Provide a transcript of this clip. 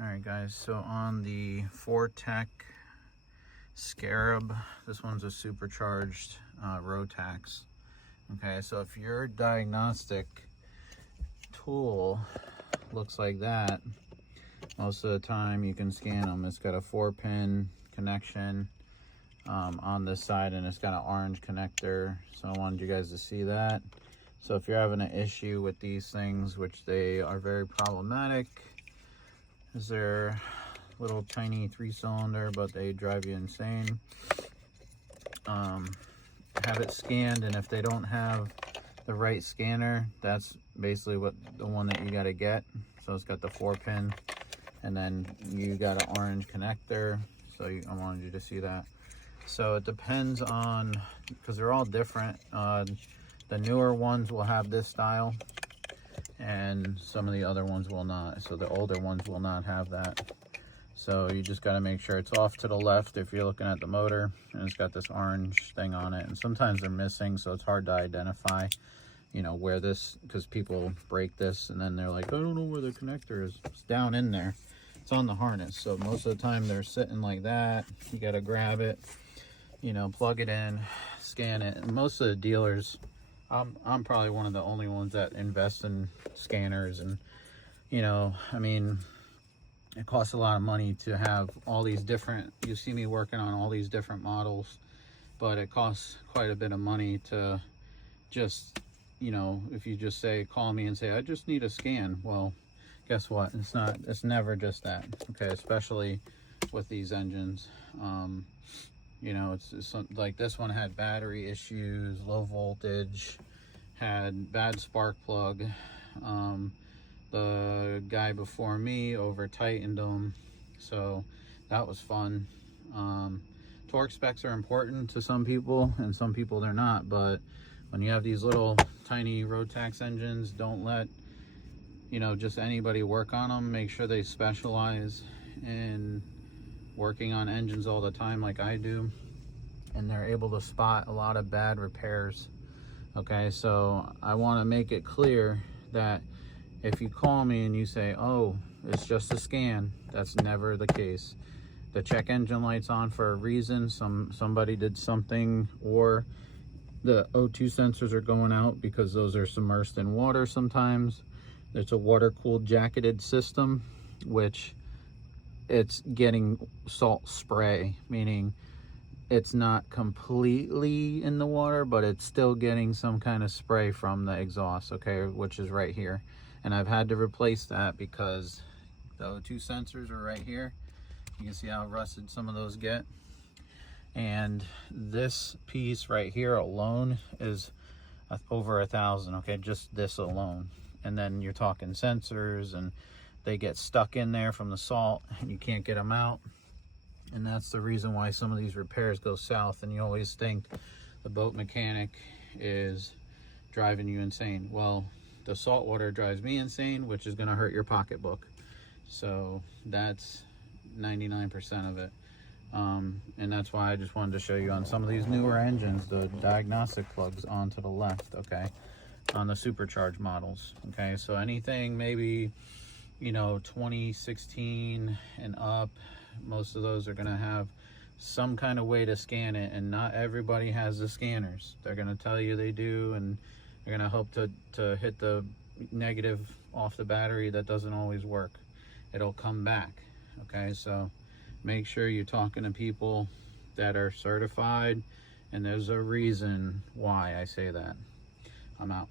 All right, guys, so on the Rotax Scarab, this one's a supercharged Rotax. Okay, so if your diagnostic tool looks like that, most of the time you can scan them. It's got a 4-pin connection on this side, and it's got an orange connector. So I wanted you guys to see that. So if you're having an issue with these things, which they are very problematic, is they're little tiny 3-cylinder, but they drive you insane. Have it scanned, and if they don't have the right scanner, that's basically what the one that you got to get. So it's got the 4-pin, and then you got an orange connector. So I wanted you to see that. So it depends on, because they're all different. The newer ones will have this style, and some of the other ones will not. So the older ones will not have that. So you just got to make sure it's off to the left if you're looking at the motor, and it's got this orange thing on it. And sometimes they're missing, so it's hard to identify, you know, where this, because people break this and then they're like, I don't know where the connector is. It's down in there. It's on the harness. So most of the time they're sitting like that. You got to grab it, you know, plug it in, scan it. And most of the dealers, I'm probably one of the only ones that invest in scanners. And, you know, I mean, it costs a lot of money to have all these different, you see me working on all these different models, but it costs quite a bit of money to just, you know, if you just say, call me and say, I just need a scan. Well, guess what? It's never just that. Okay. Especially with these engines. You know, it's like this one had battery issues, low voltage, had bad spark plug. The guy before me over tightened them, so that was fun. Torque specs are important to some people, and some people they're not. But when you have these little tiny Rotax engines, don't let, you know, just anybody work on them. Make sure they specialize in working on engines all the time like I do, and they're able to spot a lot of bad repairs. Okay, so I want to make it clear that if you call me and you say, oh, it's just a scan, that's never the case. The check engine light's on for a reason. Somebody did something, or the O2 sensors are going out because those are submersed in water sometimes. It's a water-cooled jacketed system, which it's getting salt spray, meaning it's not completely in the water, but it's still getting some kind of spray from the exhaust, okay, which is right here. And I've had to replace that because the O2 sensors are right here. You can see how rusted some of those get. And this piece right here alone is over $1,000, okay, just this alone. And then you're talking sensors, and they get stuck in there from the salt and you can't get them out. And that's the reason why some of these repairs go south, and you always think the boat mechanic is driving you insane. Well, the salt water drives me insane, which is going to hurt your pocketbook. So that's 99% of it. And that's why I just wanted to show you on some of these newer engines, the diagnostic plugs onto the left, okay, on the supercharged models. Okay, so anything maybe, you know, 2016 and up, most of those are going to have some kind of way to scan it, and not everybody has the scanners. They're going to tell you they do, and they're going to hope to hit the negative off the battery. That doesn't always work. It'll come back. Okay, so make sure you're talking to people that are certified, and there's a reason why I say that. I'm out.